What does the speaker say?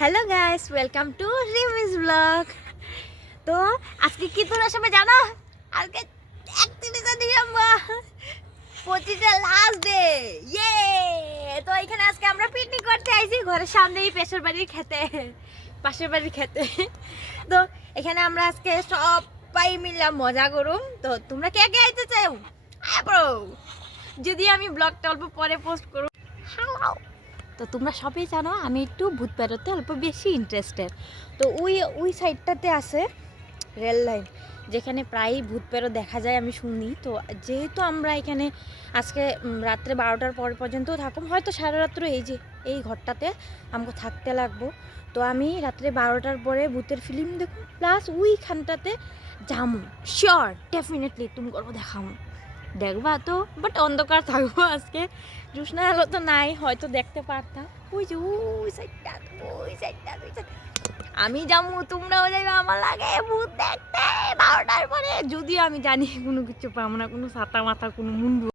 Hello guys, welcome to রিমিস blog. তো আজকে কি তোমরা সবাই জানো? আজকে 31শে ডিসেম্বর, 25শে লাস্ট ডে। ইয়ে! তো এখানে আজকে আমরা পিকনিক করতে আইছি ঘরের সামনেই, পাশের বাড়ির খেতে। তো এখানে আমরা আজকে সবাই মিলে মজা করুম। তো তোমরা কে কে আইতে চাও? ব্রো, যদি আমি ব্লগটা অল্প পরে পোস্ট করব। হ্যালো। তো তোমরা সবাই জানো আমি একটু ভূত বেরোতে অল্প বেশি ইন্টারেস্টেড। তো ওই সাইডটাতে আছে রেল লাইন, যেখানে প্রায়ই ভূত বেরো দেখা যায় আমি শুনি। তো যেহেতু আমরা এখানে আজকে রাত্রে 12টার পর পর্যন্ত থাকুম, হয়তো সারা রাত্র এই ঘরটাতে আমাকে থাকতে লাগবো। তো আমি রাত্রে 12টার পরে ভূতের ফিল্ম দেখুন, প্লাস ওইখানটাতে যামু। শিওর, ডেফিনেটলি তুমি করবো দেখাবো, দেখবা তো। বাট অন্ধকার থাকবো আজকে, জ্যোৎস্না আলো তো নাই, হয়তো দেখতে পারতাম। ওই সাইডটা, আমি যাবো, তোমরাও যাবে আমার লাগে ভূত দেখতে 12টার পরে। যদিও আমি জানি কোনো কিছু পাবো না, কোনো ছাতা মাথা, কোনো মুন্ডু।